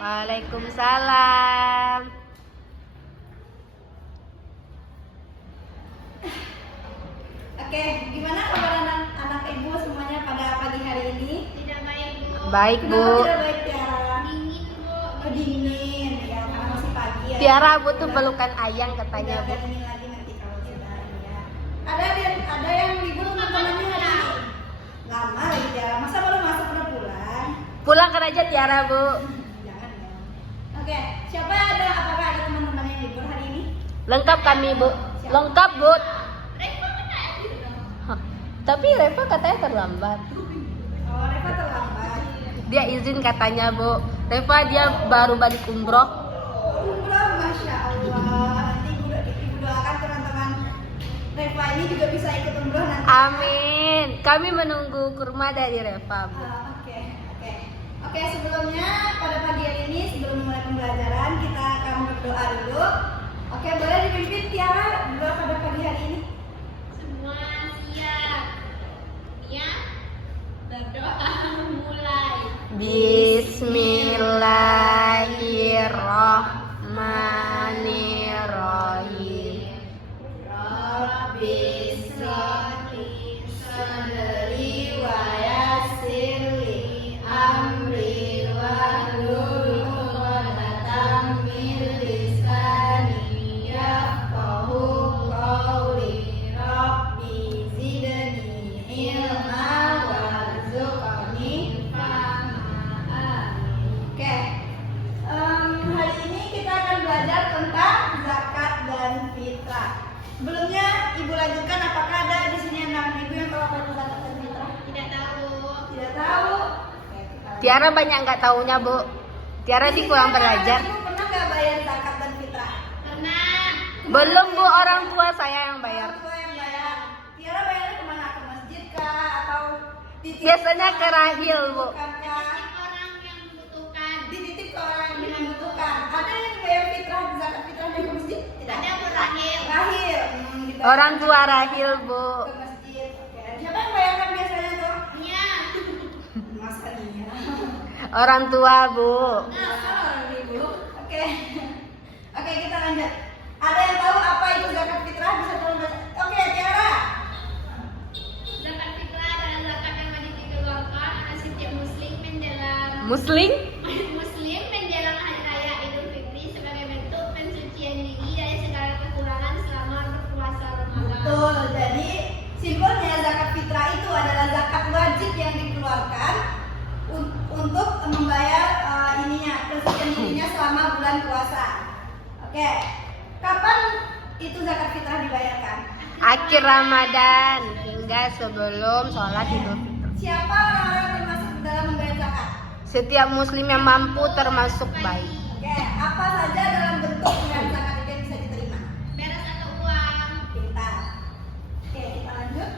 Waalaikumsalam. Oke, gimana kabar anak-anak ibu semuanya pada pagi hari ini? Tidak baik, Bu. Baik, Bu. Kenapa tidak baik, Tiara? Dingin, Bu. Oh, dingin ya, karena masih pagi ya. Tiara butuh pelukan ayang katanya, Udah Bu. agak dingin lagi nanti kalau sudah ini ya. Ada yang libur teman-temannya hari ini? Lama lagi Tiara, masa baru masuk udah pulang? Pulangkan aja Tiara, Bu. Jangan ya. Oke, apakah ada teman-teman yang libur hari ini? Lengkap kami, Bu. Lengkap, Bu. Reva mana gitu? Hah, tapi Reva katanya terlambat. Oh, Reva terlambat. Dia izin katanya, Bu. Reva dia baru balik umroh. Umroh, Masya Allah. Nanti ibu doakan teman-teman Reva ini juga bisa ikut umroh nanti. Amin. Kami menunggu kurma dari Reva, Bu. Oke, sebelumnya pada pagi hari ini sebelum mulai pembelajaran kita akan berdoa dulu. Oke, boleh dipimpin Tiara berdoa pada pagi hari ini? Semua siap. Mia, berdoa mulai. Bismillahirrahmanirrahim. Rabbi shrahli sadri wa yassirli amri wahlul 'uqdatam min lisani yafqahu qawli. Rabbi zidni ilma warzuqni fahma. Oke, hari ini kita akan belajar tentang zakat dan fitrah. Sebelumnya ibu lanjutkan, apakah ada di sini anak ibu yang tahu apa itu zakat dan fitrah? Tidak tahu. Tidak tahu. Oke, kita lanjut. Tiara banyak nggak taunya, Bu. Tiara di kurang belajar. Ibu pernah nggak bayar zakat dan fitrah? Pernah. Belum, Bu. Orang tua saya yang bayar. Orang tua yang bayar. Tiara bayarnya kemana? Ke masjid kah? Atau dititip Biasanya ke ke rahil, Bu. Bukan kah? Orang yang membutuhkan. Dititip ke orang yang membutuhkan. Ada yang bayar fitrah, zakat fitrahnya ke masjid? Tidak. Ada berahil. Rahil. Orang tua rahil, Bu. Ke masjid. Oke. Siapa yang bayarkan biasanya tuh? Mia. Masa iya. Orang tua, Bu. Oke. Oke, kita lanjut. Ada yang tahu apa itu zakat fitrah? Bisa tolong baca. Oke, Tiara. Zakat fitrah adalah zakat yang wajib dikeluarkan oleh setiap muslim menjelang Muslim? Muslim menjelang hari raya Idul Fitri sebagai bentuk pensucian diri dari segala kekurangan selama berpuasa Ramadan. Betul. Jadi, simpelnya zakat fitrah itu adalah zakat wajib yang dikeluarkan untuk membayar pensucian dirinya selama bulan puasa. Oke. Kapan itu zakat fitrah dibayarkan? Akhir Ramadan hingga sebelum sholat Idul Fitri. Siapa orang-orang yang termasuk dalam membayar zakat? Setiap muslim yang mampu termasuk baik. Oke, apa saja dalam bentuk pemberian zakat itu yang bisa diterima? Beras atau uang. Pintar. Oke, kita lanjut.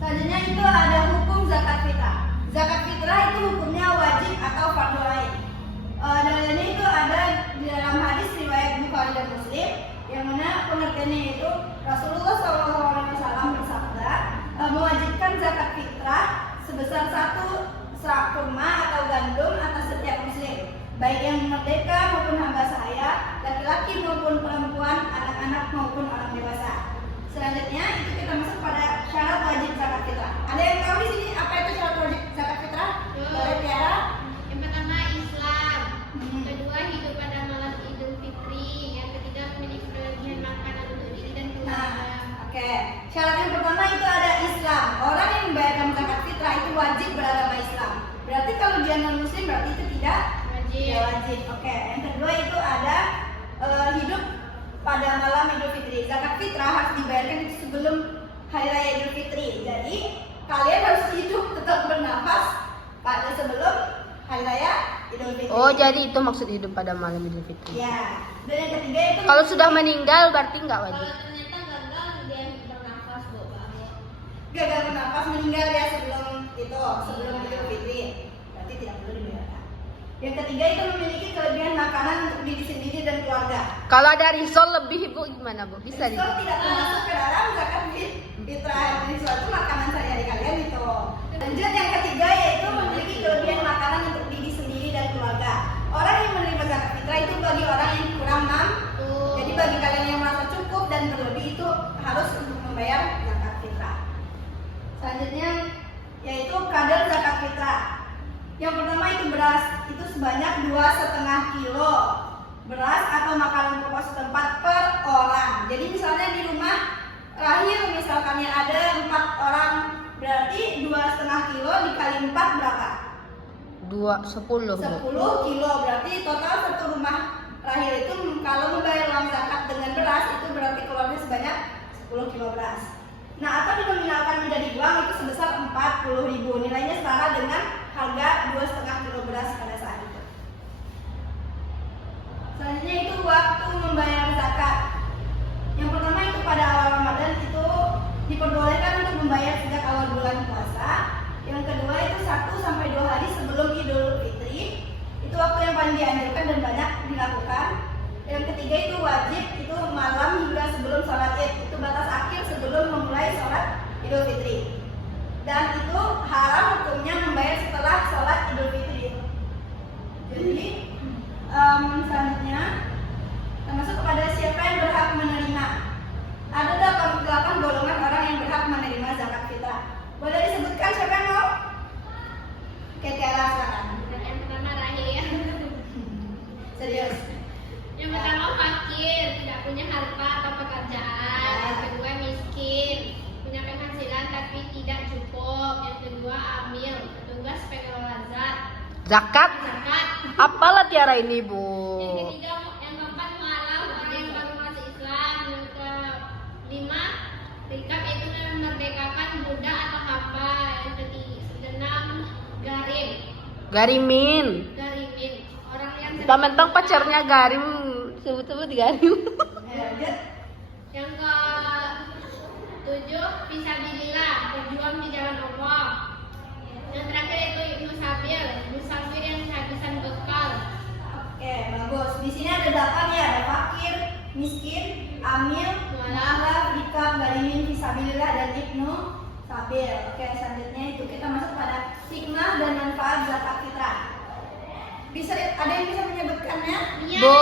Selanjutnya itu ada hukum zakat fitrah. Zakat fitrah itu hukumnya wajib atau fardhu ain. Dalilnya itu ada di dalam hadis riwayat Bukhari dan Muslim, yang mana pengertiannya itu Rasulullah SAW bersabda mewajibkan zakat fitrah sebesar 1 sak kurma atau gandum atas setiap muslim, baik yang merdeka maupun hamba sahaya, laki-laki maupun perempuan, anak-anak maupun orang dewasa. Selanjutnya itu kita masuk pada syarat wajib zakat fitrah. Ada yang tahu di sini apa itu syarat wajib zakat fitrah? Boleh Tiara? Yang pertama Islam, yang kedua hidup pada malam Idul Fitri, yang ketiga memiliki kelebihan makanan untuk diri dan keluarga. Oke. Syarat yang pertama itu ada Islam. Orang yang membayarkan zakat fitrah itu wajib beragama Islam. Berarti kalau dia non muslim berarti itu tidak Wajib. wajib. Oke. Yang kedua itu ada hidup pada malam Idul Fitri. Zakat fitrah harus dibayarkan itu sebelum hari raya Idul Fitri. Jadi kalian harus hidup tetap bernafas pada sebelum hari raya Idul Fitri. Oh, jadi itu maksud hidup pada malam Idul Fitri. Ya. Dan yang ketiga itu Kalau sudah meninggal berarti nggak wajib. Ternyata gagal dia bernafas, Bu. gagal bernafas meninggal ya sebelum Idul Fitri, berarti tidak perlu dibayarkan. Yang ketiga itu memiliki kelebihan makanan untuk diri sendiri dan keluarga. Kalau ada risol lebih, Bu, gimana, Bu? Bisa Risol tidak termasuk ke dalam zakat fitrah. Risol itu makanan sehari-hari kalian itu. Lanjut yang ketiga yaitu memiliki kelebihan makanan untuk diri sendiri dan keluarga. Orang fitrah itu bagi orang yang kurang mampu. Jadi bagi kalian yang merasa cukup dan berlebih itu harus untuk membayar zakat fitrah. Selanjutnya yaitu kadar zakat fitrah. Yang pertama itu beras, itu sebanyak 2,5 kilo beras atau makanan pokok setempat per orang. Jadi misalnya di rumah Rahil misalkan yang ada 4 orang, berarti 2,5 kilo dikali 4 berapa? 10. 10 kilo, berarti total satu rumah Rahil itu kalau membayar uang zakat dengan beras itu berarti keluarnya sebanyak 10 kilo beras. Nah, atau dinominalkan menjadi uang itu sebesar 40.000. Nilainya setara dengan harga 2,5 kilo beras pada saat itu. Selanjutnya itu waktu membayar zakat. Yang pertama itu pada awal Ramadan itu diperbolehkan untuk membayar sejak awal bulan puasa. Yang kedua itu 1 sampai 2 hari sebelum Idul Fitri. Itu waktu yang paling dianjurkan dan banyak dilakukan. Yang ketiga itu wajib itu malam hingga sebelum sholat Id. Itu batas akhir sebelum memulai sholat Idul Fitri. Dan itu haram hukumnya membayar setelah sholat Idul Fitri. Jadi selanjutnya termasuk kepada siapa yang berhak menerima. Ada 8 golongan orang yang berhak menerima zakat fitrah. Boleh disebutkan siapa yang mau? Oke, Tiara silakan. Yang pertama Rahil ya. Serius. Yang pertama fakir, tidak punya harta atau pekerjaan. Yang kedua miskin, punya penghasilan tapi tidak cukup. Yang kedua amil, petugas pengelola Zakat. zakat. Apalah Tiara ini, Bu? Yang ketiga, yang keempat mualaf, orang yang baru masuk Islam. Yang kelima, rikab itu memerdekakan budak atau hamba. Yang keenam, garim, Garimin. garimin, orang yang Mentang-mentang pacarnya Garim, sebut-sebut Garim. Lanjut. Yang ke-7 fisabilillah, berjuang di jalan Allah. Yang terakhir itu Ibnu Sabil, musafir yang kehabisan bekal. Oke, bagus. Di sini ada 8 ya, ada fakir, miskin, amil, mualaf, rikab, garimin, fisabilillah dan Ibnu Sabil. Oke, selanjutnya itu kita masuk pada hikmah dan manfaat zakat fitrah. Bisa ada yang bisa menyebutkannya? Bu.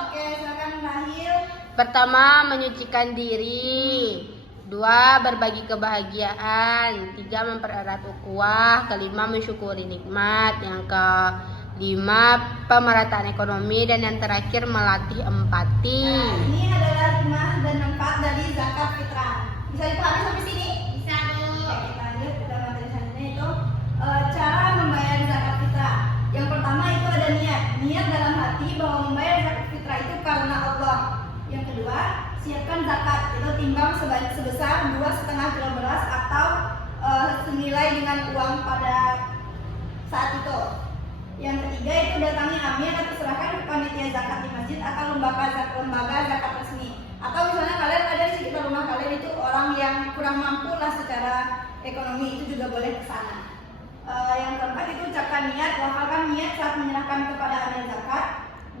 Oke, silakan Rahil. Pertama, menyucikan diri. 2, berbagi kebahagiaan. 3, mempererat ukhuwah. Kelima, mensyukuri nikmat. Yang kelima, pemerataan ekonomi. Dan yang terakhir, melatih empati. Nah, ini adalah hikmah dan manfaat dari zakat fitrah. Bisa dipahami sampai sini? Bisa Bu. Oke, kita lanjut ke materi selanjutnya itu cara membayar zakat fitrah. Yang pertama itu ada niat. Niat dalam hati bahwa membayar zakat fitrah itu karena Allah. Yang kedua, siapkan zakat. Itu timbang sebesar 2,5 kilo beras atau senilai dengan uang pada saat itu. Yang ketiga itu datangi amil atau serahkan ke panitia zakat di masjid atau lembaga zakat resmi. Atau misalnya kalian ada di sekitar rumah kalian itu orang yang kurang mampu lah secara ekonomi, itu juga boleh ke sana. Yang keempat itu ucapkan niat, lafalkan niat saat menyerahkan kepada amil zakat.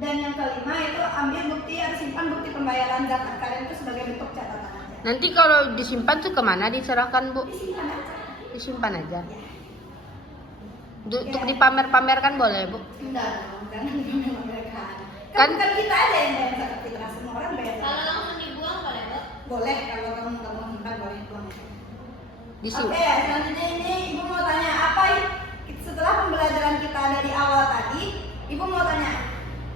Dan yang kelima itu ambil bukti atau simpan bukti pembayaran zakat kalian itu sebagai bentuk catatan aja. Nanti kalau disimpan tuh kemana diserahkan, Bu? Disimpan aja. Disimpan aja. Ya. Untuk dipamer-pamerkan boleh, Bu? Enggak, jangan dipamerkan. Kan- Bukan kita aja yang bayar zakat fitrah, semua orang bayar Kalau zakat. langsung dibuang boleh Bu? Boleh, kalau kamu nggak mau simpan boleh buang. Disimpan. Oke, selanjutnya ini Ibu mau tanya apa setelah pembelajaran kita dari awal tadi, Ibu mau tanya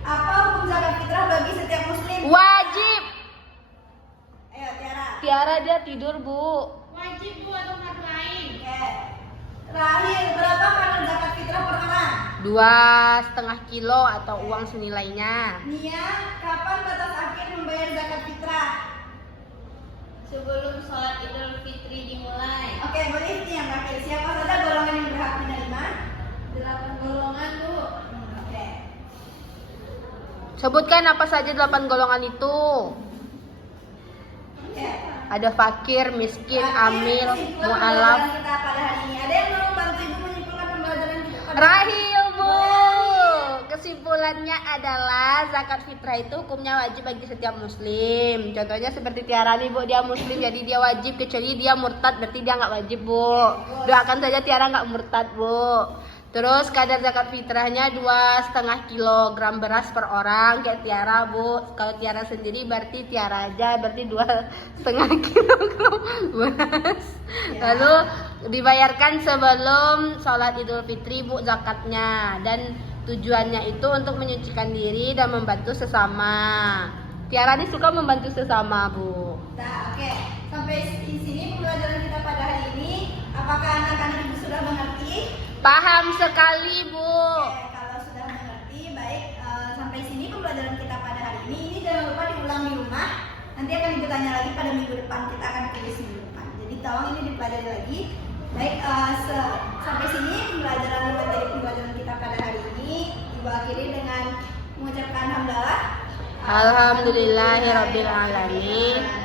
apa hukum zakat fitrah bagi setiap muslim? Wajib. Ayo Tiara. Tiara dia tidur, Bu. Wajib Bu atau fardu ain? Oke. Terakhir, berapa kadar zakat fitrah per orang? 2,5 kilo atau uang senilainya. Nia, kapan batas akhir membayar zakat fitrah? Sebelum sholat Idul Fitri dimulai. Oke, boleh ini yang terakhir. Siapa saja golongan yang berhak menerima? 8 golongan Bu. Oke. Sebutkan apa saja 8 golongan itu. Oke. Ada fakir, miskin, Terakhir, amil, kesimpulan mualaf. pembelajaran kita pada hari ini. Ada yang mau bantu Ibu menyimpulkan pembelajaran kita pada hari ini? Rahil, Bu. Kesimpulannya adalah zakat fitrah itu hukumnya wajib bagi setiap muslim. Contohnya seperti Tiara nih, Bu, dia muslim jadi dia wajib, kecuali dia murtad berarti dia nggak wajib, Bu. Doakan saja Tiara nggak murtad, Bu. Terus kadar zakat fitrahnya 2,5 kilogram beras per orang kayak Tiara Bu. Kalau Tiara sendiri berarti Tiara aja berarti 2,5 kilogram beras. Lalu dibayarkan sebelum sholat Idul Fitri Bu zakatnya, dan tujuannya itu untuk menyucikan diri dan membantu sesama. Tiara ini suka membantu sesama Bu. Nah, oke. Sampai di sini pembelajaran kita pada hari ini. Apakah anak-anak ibu sudah mengerti? Paham sekali Bu. Oke, kalau sudah mengerti, baik. Sampai sini pembelajaran kita pada hari ini. Ini jangan lupa diulang di rumah. Nanti akan ditanya lagi pada minggu depan. Kita akan tulis minggu depan. Jadi tolong ini dipelajari lagi. Baik, sampai sini pembelajaran kita pada hari ini. Ibu akhiri dengan mengucapkan hamdalah. Alhamdulillahirabbil alamin.